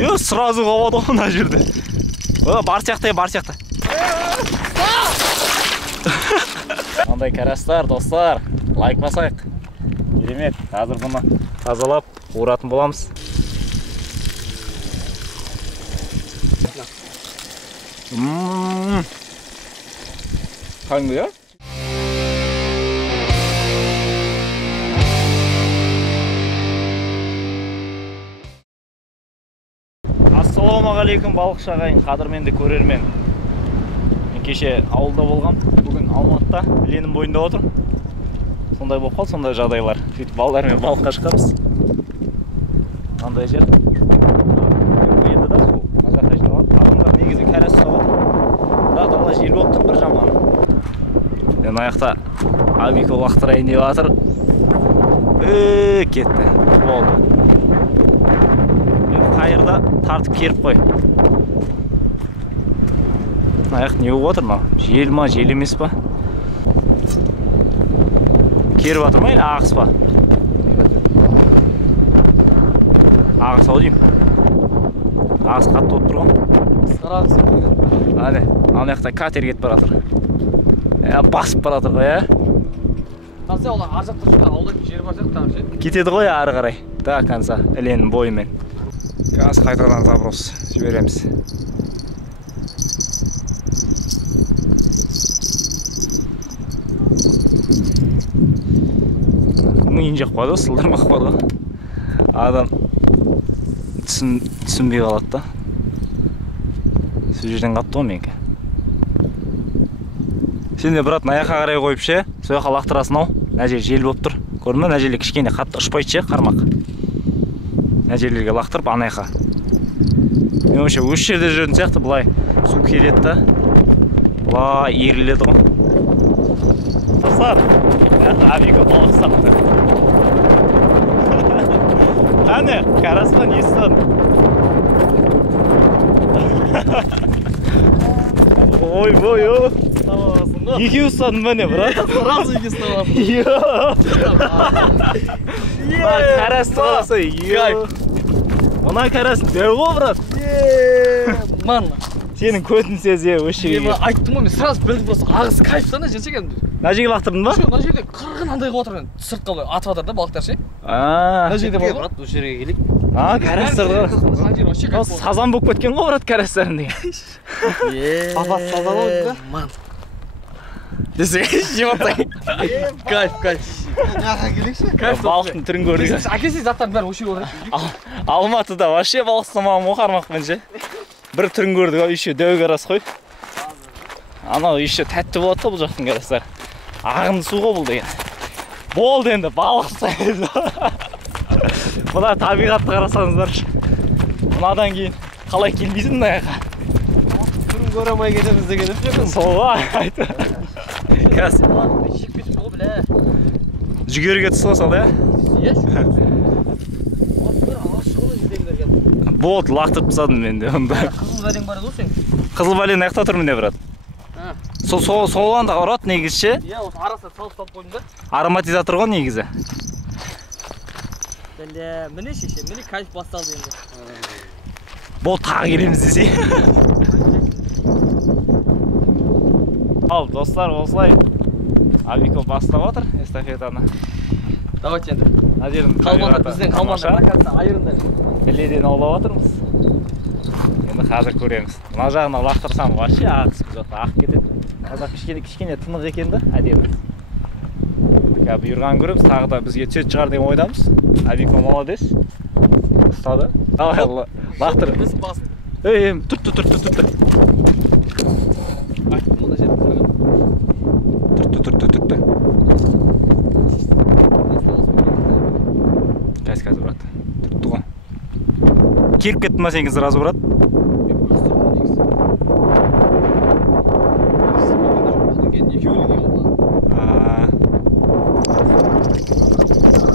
Yo, сразу қалады ғой мына жерде. Бар сияқты, бар сияқты. Қандай карастар, достар. Лайк басайық. Керемет. Қазір бұны тазалап, қуыратын боламыз. Қаңды, я? Ассалаумағалейкум балықшы ағайын, қадірменді көрермен. Мен кеше ауылда болғам, бүгін Алматыда, Ленин бойында отыр. Сондай болып қалды, сондай жағдайлар. Сөйтіп балалармен балыққа шыққанбыз. Қандай жер? Еді да сол. Мына жаққа жиналады. Адамдар негізі кәрі ұстап отыр. Бірақ дала жел болып тұр бір жаман. Мен аяқта Абико лақтырайын деп жатыр. Кетті. Болды. Қайырда тартып керіп қой. Аяқ не болып отыр ма? Жел ма, жел емес па? Керіп жатыр ма, или ағыс па? Ағыс ау деймін. Ағыс қатты болып тұр ғой. Сары ағыс келген. Әне, ана жақта катер кетіп бара жатыр. Басып бара жатыр ғой, ә? Қанса ол ар жақта жүрген ауылда жер бар сияқты ше. Кетеді ғой ары қарай. До конца Ленин бойымен. Қазір қайтадан заброс жібереміз. Миын жақ қойды, сылдырмақ қойды. Адам түсінбей қалады да. Сол жерден қапты ғой менікі. Сен де брат, аяққа қарай қойып ше, сол жаққа лақтырасың ау. Мына жер жел болып тұр. Көрдің бе, мына жерде кішкене қатты ұшпайды ше, қармақ. Мына жерлерге лақтырып анаяққа. Мен ойымша өз жерде жүретін сияқты, былай су келеді да. Былай еріледі ғой. Достар, Абико балық ұстапты. Әне, қарасқа не ұстадың? Ой-бой, о! Екеу ұстадың ба не, брат? Сразу екі ұстап. Қарас тұрасы, Мына кәрәсін дәу ғой, брат. Ман. Сенің көтін сезе, өшіге. Мен айттым ғой, мен сразу білдім болса, ағыс кайфтана жерсеген. Мына жерге лақтырдың ба? Мына жерде қырғын андай қылып отырған. Сыртқа былай атып жатыр да балықтар ше. Мына жерде бар ғой. Осы жерге келейік. Кәрәстар ғой. Сазан болып кеткен ғой, брат, кәрәстарын деген. Апат сазан болды да. Ман. Десең, жематайын. Кайф. Яға келейікші? Балықтың түрін көрдік. Әкесі заттардың бәрі өші көрді. Алматыда вообще балық ұстамаған ғой қармақпен ше. Бір түрін көрдік, еще дәу қарас қой. Анау еще тәтті болады да бұл жақтың қарастар. Ағынды су ғой бұл деген. Болды енді, балық ұстаймыз. Бұна табиғатты қарасаңыздаршы. Бұнадан кейін қалай келмейсің мына жаққа? Түрін көре алмай кетеміз деген өппедің. Сол ғой, айты. Қазір жек кетіп ғой біле. жүгерге тұсқа сал, я? Иә, жүгер. Болды, лақтырып тастадым мен де онда. Қызыл бәлең бар еді ғой сен? Қызыл бәлен аяқта тұрмын не, брат? Сол анда ұрады негізі ше? Иә, осы арасына салып қойдым да. Ароматизатор ғой негізі. Міне шеше, міне кайф басталды енді. Болды, тағы келеміз десе. Ал, достар, осылай Абико бастап отыр эстафетаны. Давайте енді. Қалмандар, бізден қалмандар. Айырындар. Іледен аулап отырмыз. Енді қазір көреміз. Мына жағына лақтырсам, вообще ағыс біз отыр, ақ кетеді. Қазақ кішкене тынық екен да, әдемі. Бұйырған көреміз, тағы да бізге түсет шығар деген ойдамыз. Абико молодец. Ұстады. Давай, лақтыр. Біз басты. Тұр. Айттым ғой, жер. Тұр. Қазір, брат. Тұтты ғой. Керіп кетті ма сенің сразу, брат?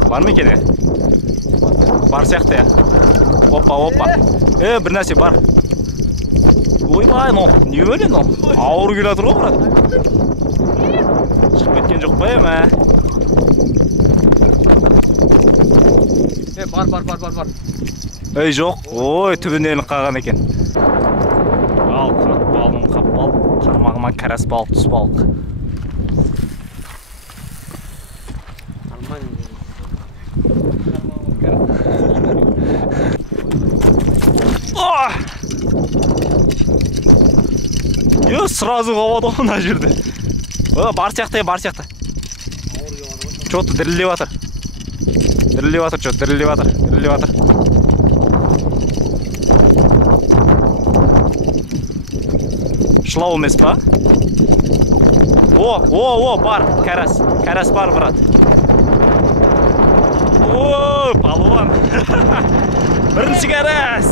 Бар ма екен? Бар сияқты я. Опа. Бір нәрсе бар. Ойбай, не өлі, ауыр келе жатыр ғой, брат. Шығып кеткен жоқ па, ема? Бар. Ey жоқ. Ой, түбінен қаған екен. Ал, қатбалым, қапбал, қармағыма кәрәс балық, түс балық. Yo, сразу қалады ғой мына жерде. Бар сияқты, бар сияқты. Что-то дірілдеп жатыр. Дірілдеп жатыр, что-то дірілдеп жатыр, дірілдеп жатыр. Шылау емес па? О, бар, кәрәс. Кәрәс бар, брат. О, палуан. Бірінші кәрәс.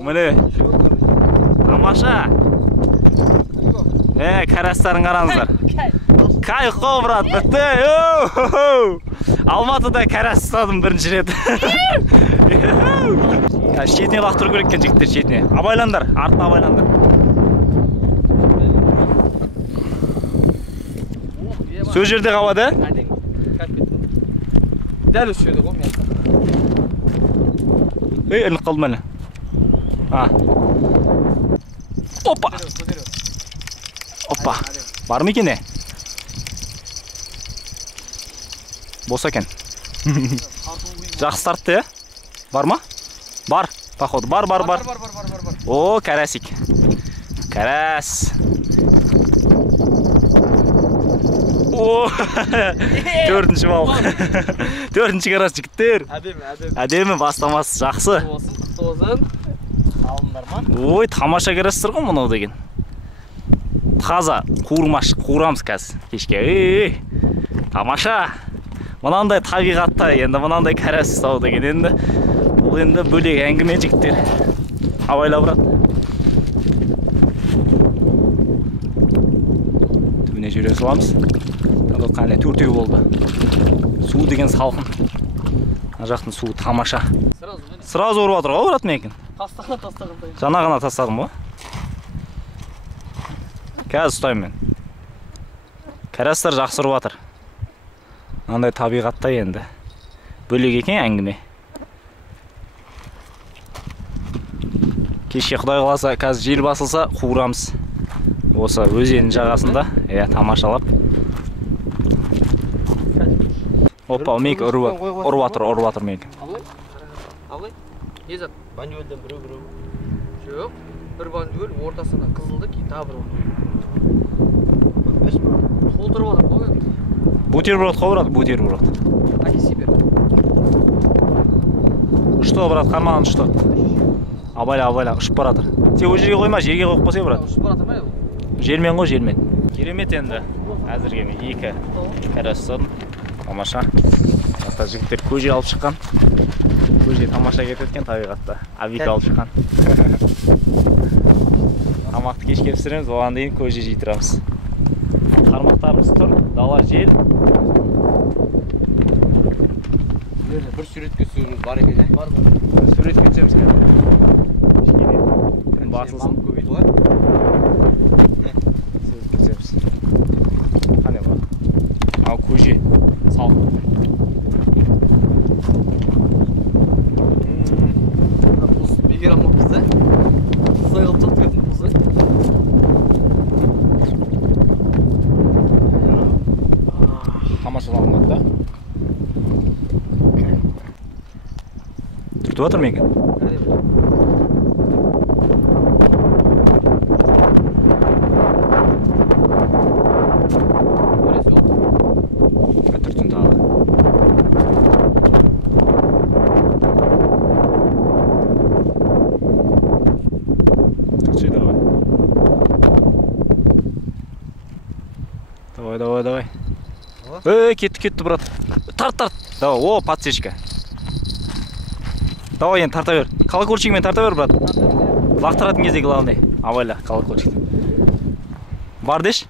Міне. Тамаша. Кәрәстарын қараңыздар. Кайық қой, брат, бітті. Алматыда кәрәс ұстадым бірінші рет. Шетіне лақтыру керек екен жігіттер, шетіне. Абайландар, артына абайландар. Сөз жерде қабады? Дәл осы жерде ғой мен. Ілініп қалды мәлі. Опа! Опа! Бар ма екен? Бос екен. Жақсы тартты, е? Бар ма? Бар, походу. Бар. О, кәрәсик. Кәрәс. О, төртінші балық. Төртінші кәрәс жігіттер. Әдемі, бастамасы жақсы. Ой, тамаша кәрәстір ғой мұнау деген. Таза, қуырамыз қазір кешке. Тамаша. Мынандай табиғатта енді мынандай кәрәс ұстау деген енді. Бұл енді бөлек әңгіме жігіттер. Абайла, брат. Түбіне жүре саламыз. Қане төртеу болды. Су деген салқын. Ана жақтың суы тамаша. Сразу ұрып жатыр ғой, брат, менікен. Тастаған. Жаңа ғана тастадым ғой. Қазір ұстаймын мен. Кәрәстер жақсы ұрып жатыр. Андай табиғатта енді. Бөлек екен әңгіме. Кешке Құдай қаласа, қазір жел басылса, қуырамыз. Осы өзеннің жағасында, тамашалап. Опа, мек ұрып жатыр мек. Алай. Езат, банюөлден біреу. Жоқ, бір банюөл ортасында қызылды, кейін тағы бір. Толтырып жатыр ғой. Бутерброд қой, брат, бутерброд. Неси бер. Что, брат, қармағын что? Абайла, ұшып баратыр. Сен өз жерге қойма, жерге қойып қойсай, брат. Ұшып баратыр ма? Жермен ғой, жермен. Керемет енді. Әзірге мен екі кәрәс ұстадым. Тамаша. Ата жігіттер көже алып шыққан. Көже тамаша кететкен табиғатта. Абик алып шыққан. Тамақты кешке пісіреміз, оған дейін көже жей тұрамыз. Қармақтарымыз тұр, дала жел. Бір суретке түсуіміз бар екен, е? Бар. Суретке түсеміз қазір. Күн басылсын. Көбейді ғой. Суретке түсеміз. Қане бар. Ал көже. Салқын. Бұз бекер алмаппыз, ә? Бұздай қылып тұқты көтін бұздай. Тамашаланған да. Түртіп жатыр ма екен? Түртін тағы. Түртшей, давай. Кетті, брат. Тарт. Давай, о, подсечка. Давай, енді тарта бер. Колокольчикмен тарта бер, брат. Лақтыратын кезде главный. Абайла, колокольчик. Бар деш?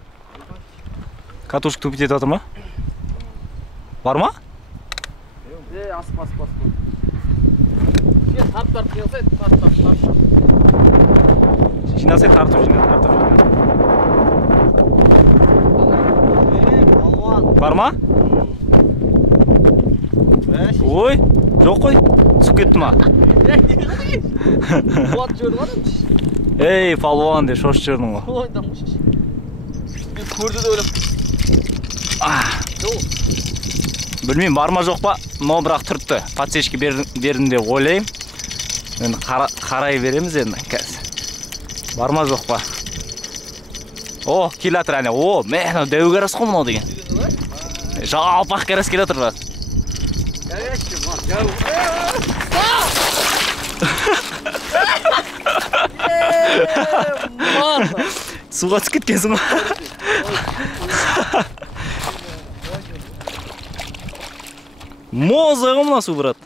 Катушка тупит етіп жатыр ма? Бар ма? Асып. Тарт қиылсай, тарт. Жинасай, тартып. Бар ма? Ой, Жоқ қой. Түсіп кетті ма? Қуат жөрді ма? Ей, палуан де шошып жүрдің ғой. Ой, дамыш. Мен көрді де ойлап. Білмеймін, бар ма жоқ па, но бірақ тұрыпты. Подсечки бердім деп ойлаймын. Енді қарай береміз енді қазір. Бар ма жоқ па? О, келатыр әне. О, мен дәу қарас қой мынау деген. Жалпақ қарас келатыр ба? Суға түсіп кеткенсің ғой. Моза ғой мына су, брат.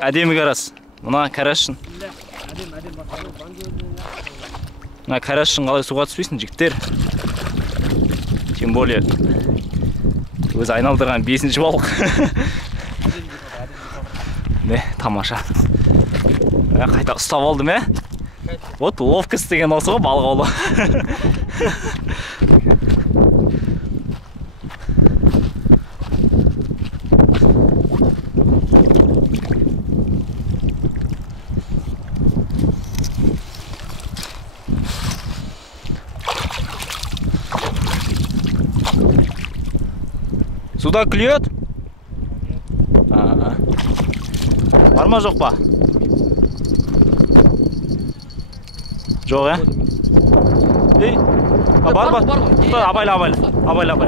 Әдемі қарас. Мына қарасшын. Мына қарасшын қалай суға түспейсің, жігіттер. Тем более өзі айналдырған 5-ші балық. Не, тамаша. Қайта ұстап алдым, ә? Вот ловкость деген осы ғой, балық аулау. Суда клюет? Бар ма жоқ па? Жоқ, ә? Ей, бар. Абайла.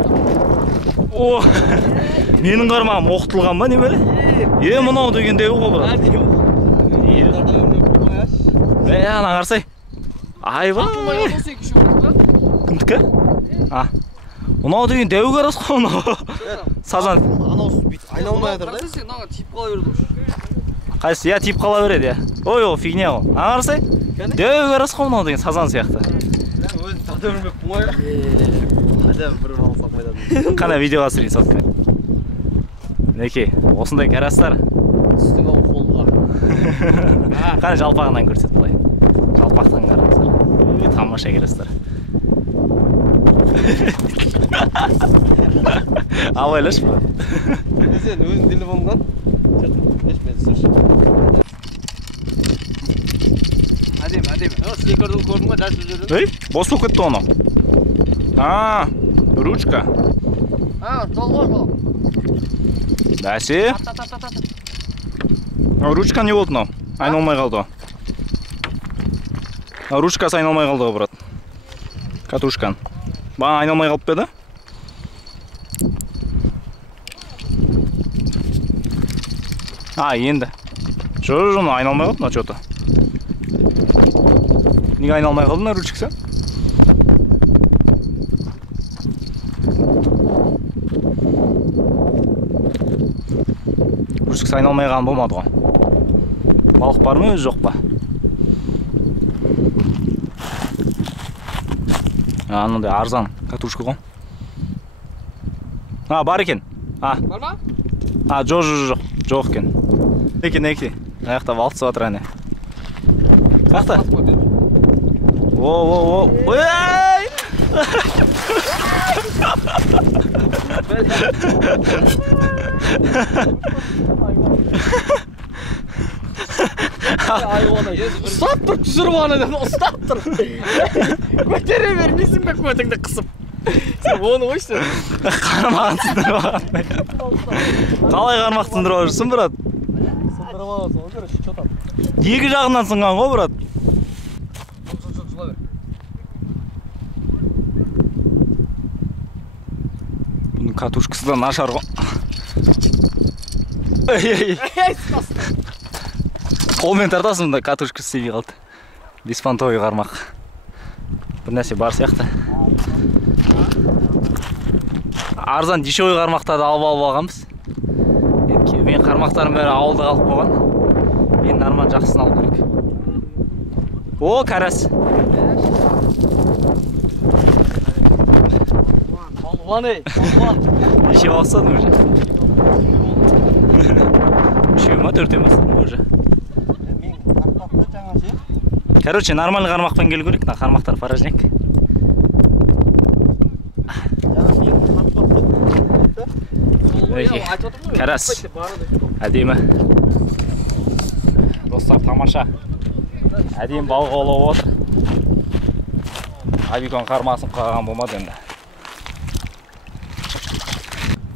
О, менің қармағым оқытылған ба, не бәле? Мұнау деген деу ғой, брат. Ана қарсай. Айба. Кімдікі? Мұнау деген деу қарас қой, мұнау. Сазан. Анау айналмай жатыр да? Сен ана тип қала берді. Қайсы, я тип қала береді, я. Ой, фигня ғой. Ана қарсай. Деу қарас қой, мұнау деген сазан сияқты. Өзі тағда өрмек бұңай. Әдем бір балық салмайдады. Қана видеоға түсірейін сотқа. Неке, осындай қарастар. Түстің ау қолға. Қана жалпағынан көрсет бұлай. Жалпақтан қарастар. Тамаша қарастар. Абайлаш, брат. Сен өзің телефондан ешмен сұршы. Әдем. Стикерді көрдің ба, дәл жүрдің? Ей, бос болып кетті оны. Ручка. Жол ғой. Бәсе. Ручка не болды мынау? Айналмай қалды ғой. Ручкасы айналмай қалды ғой, брат. Катушкан. Бағана айналмай қалып беді? Енді. Жоқ, айналмай қалды, мына что-то. Неге айналмай қалды мына ручкасы? Ручкасы айналмай қалған болмады ғой. Балық бар ма, өзі жоқ па? Анандай арзан катушка ғой. Бар екен. Бар ма? Жоқ екен. Неке. Аяқта балық түсіп жатыр әне. Қақта? О. Ой! Ұстап тұр, түсіріп анадан, ұстап тұр. Көтере бермейсің бе көтіңді қысып. Сен оны қойшы. Қармағын сындырып алған. Қалай қармақ сындырып жүрсің, брат? Сындырып аласың, ол көрі, что там? Екі жағынан сынған ғой, брат. Жыла бер. Бұның катушкасы да нашар ғой. Қолмен тартасың, да катушкасы істемей қалды. Беспонтовый қармақ. Бір нәрсе бар сияқты. Арзан дешевый қармақтарды алып алғанбыз. Мен қармақтарым бәрі ауылда қалып қойған. Мен норман жақсысын алу керек. О, қарас. Балуан ей, балуан. Неше бастадың уже? Үшеу ма, төртеу ма бастадың уже? Мен қармақты жаңа ше. Короче, нормальный қармақпен келу керек, қармақтар порожняк. мінекей карас әдемі. Достар, тамаша. Әдемі балық аулап отыр. Абикон қармасын қағаған болмады енді.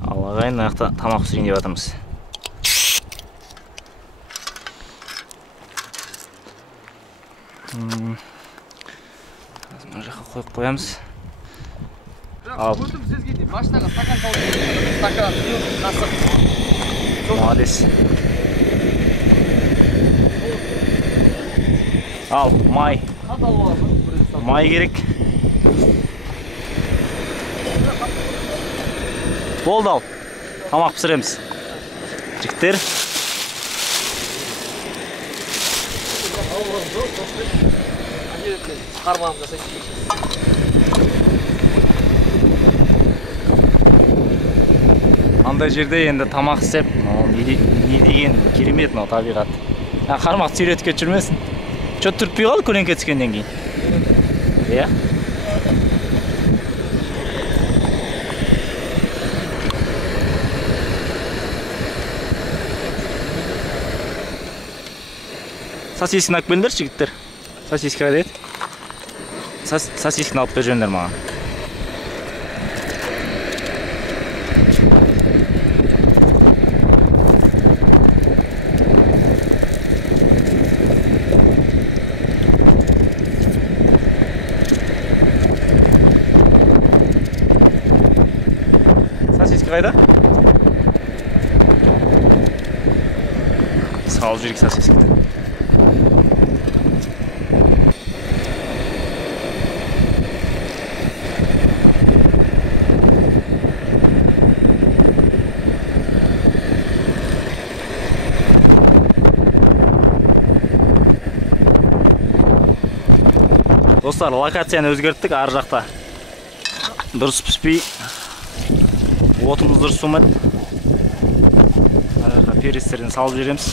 Алағайын, аяқта тамақ пісірейін деп жатырмыз. Мына жаққа қойып қоямыз. Көрдім сізге де баштаға стакан салып стакан, қасық. Молодец. Ал, май. Май керек. Болды ал. Тамақ пісіреміз. Жігіттер. Қармағым жасайды. Андай жерде енді тамақ істеп, не деген керемет мынау табиғат. Қармақ сүйретіп кетіп жүрмесін. Чөт түртпей қалды көлеңке түскеннен кейін. Иә? Сосисканы алып келіңдер, жігіттер. Сосиска қайда еді? Сосисканы алып бер жөндер маған. Сосиска қайда? Салып жүрейік сосисканы. Достар, локацияны өзгерттік, ар жақта дұрыс піспей, отымыз дұрыс сумады. Ар жаққа перестерден салып жібереміз.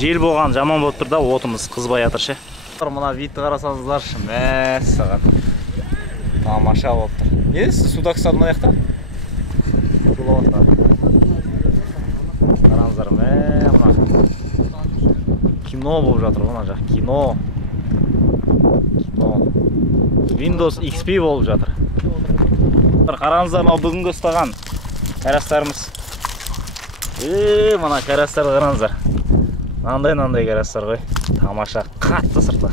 Жел болған жаман болып тұр да, отымыз қызбай жатыр ше. Мына витті қарасаңыздаршы, мәссаған. Тамаша болып тұр. Не сіз суда қысады мына жақта? Қараңыздар, мына кино болып жатыр мына жақ, кино. Windows XP болып жатыр. Қараңыздар, бүгінгі ұстаған карастарымыз. Мына карастарды қараңыздар. Нандай карастар ғой. Тамаша, қатты сыртла.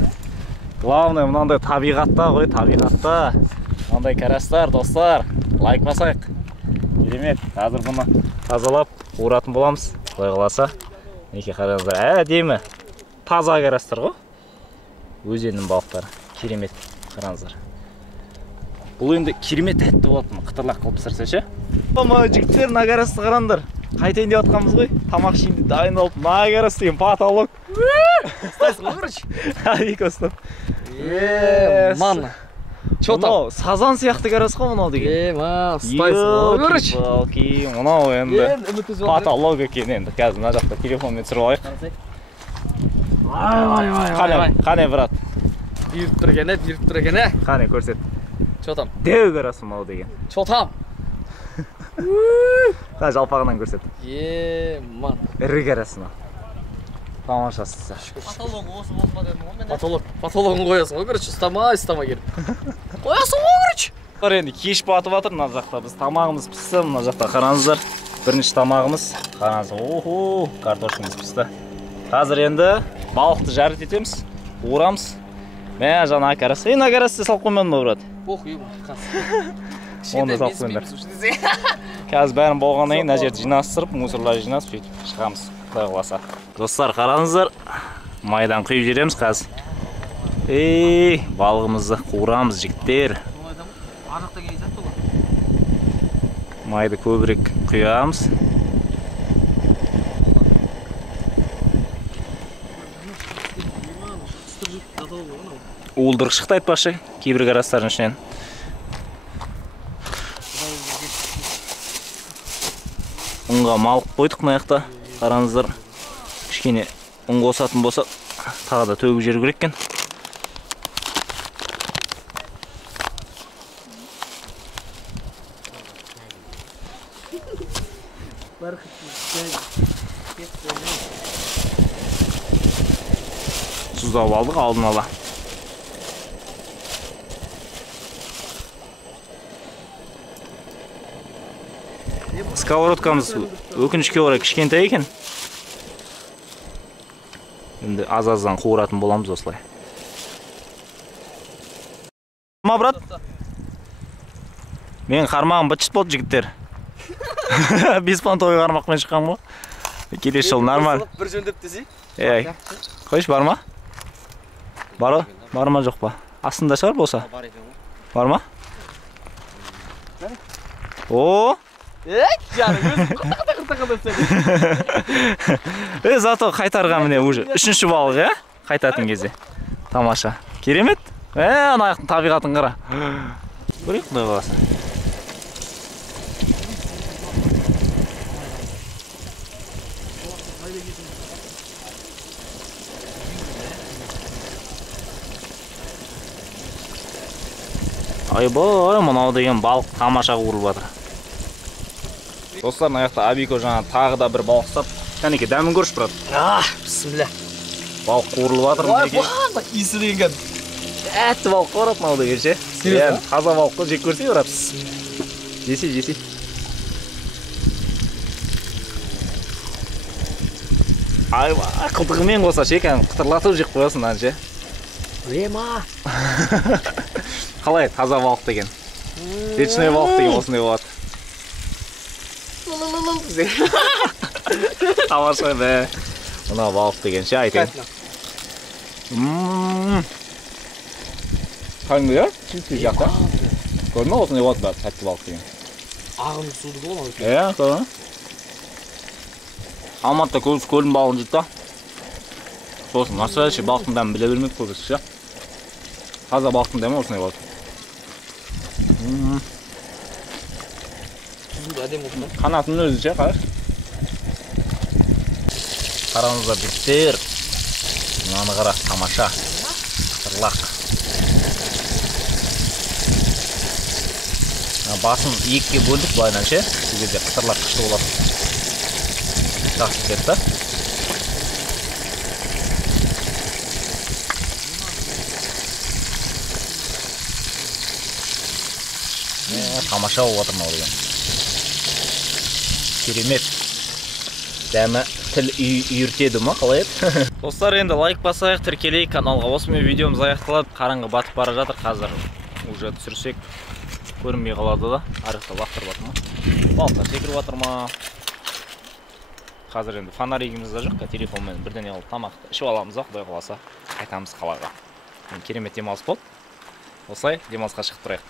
Главное, мынандай табиғатта ғой, табиғатта. Мынандай карастар, достар. Лайк басайық. Керемет. Қазір бұны тазалап, қуыратын боламыз. Құдай қаласа. Неке қараңыздар, әдемі. Таза карастар ғой. Өзеннің балықтары. Керемет. Қараңыздар. Бұл енді керемет тәтті болады. Қытырлақ қылып пісірсе ше. Жігіттер, мына карасты қараңдар. Қайтайын деп атқанбыз ғой. Тамақ ішейін дайындалып, мына карас деген потолок. Ұстайсың ғой, короче. Алик ұстап. Ман. Чё там? Сазан сияқты карас қой мынау деген. Ұстайсың ғой, короче. Мынау енді потолок екен енді. Қазір мына жақта телефонмен түсіріп алайық. Қане, брат. Бүйіріп тұр екен. Қане, көрсет. Чё там? Деу карас мынау деген. Чё там? Жалпағынан көрсет. Ман. Ірі карасына. Тамашасы. Потолок осы болма дедім ғой мен. Потологын қоясың ғой, короче, ұстама келіп. Қоясың ғой, короче. Енді кеш батып жатыр мына жақта. Біз тамағымыз пісті, мына жақта қараңыздар. Бірінші тамағымыз. Қараңыздар. Охо, картошкамыз пісті. Қазір енді балықты жарып етеміз, қуырамыз. Мә, жаңа карас. Карасты салып қоймадым ба, брат? Похуй, Оны салып қойыңдар. Қазір бәрін болғаннан кейін мына жерді жинастырып, мусорларды жинасып сөйтіп шығамыз. Құдай қаласа. Достар, қараңыздар. Майдан құйып жібереміз қазір. Балығымызды қуырамыз, жігіттер. Майды көбірек құямыз. Уылдырық шықты айтпақшы, кейбір карастардың ішінен. ұнға малық қойдық мына жақта. Қараңыздар. Кішкене ұн қосатын болса, тағы да төгіп жіберу керек екен. Тұздап алдық алдын ала. Сковородкамыз өкінішке орай кішкентай екен. Енді аз-аздан қуыратын боламыз осылай. Брат? Мен қармағым бытшыт болды, жігіттер. Беспан той қармақпен шыққан ғой. Келесі жол нормаль. Бір жөндеп десе? Қойш, бар ма? Бар ма жоқ па? Астында шығар болса? Бар ма? О! Жарым, қырта-қырта Зато қайтарған міне уже. Үшінші балық, қайтатын кезде. Тамаша. Керемет? Ана аяқтың табиғатын қара. Көрейік құдай қаласа. Айбай, мынау деген балық тамаша қуырылып жатыр. Достар, мына жақта Абико жаңа тағы да бір балық ұстап. Кәнеке, дәмін көрші, брат. Бісміллә. Балық қуырылып жатыр. Ой, иісі деген. Әтті балық қуырат мынау деген ше. Таза балықты жек көрсей, брат. Жесе. Айбай, қылтығымен қоса ше, қытырлатып жек қоясың ше. Рема. Қалай, таза балық деген. Речной балық деген осындай болады. Тамаша бе. Мына балық деген ше айтайын. Қайынды я? Чистый жақта. Көрдің ме осындай болады ба, тәтті балық деген. Ағымды суды бол. Көрдің. Алматыда көбісі көлдің балығын жейді да. Сосын настоящий балықтың дәмін біле бермейді көбісі ше. Таза балықтың дәмі осындай болады. Қанатының өзі ше, қараш. Қараңыздар жігіттер. Мынаны қара, тамаша. Қытырлақ. Басын екіге бөлдік былайынан ше. Бұл кезде қытырлақ күшті болады. Жақсы кетті. Тамаша болып отыр мынау деген. Керемет. Дәмі тіл үйіртеді ма, қалай еді? Достар, енді лайк басайық, тіркелейік каналға. Осымен видеомыз аяқталады. Қараңғы батып бара жатыр. Қазір уже түсірсек көрінбей қалады да. Арықта лақтырып жатыр ма? Балықтар секіріп жатыр ма? Қазір енді фонаригіміз де жоқ, телефонмен бірден алып тамақты ішіп аламыз, құдай қаласа қайтамыз қалаға. Керемет демалыс болды. Осылай демалысқа шығып тұрайық.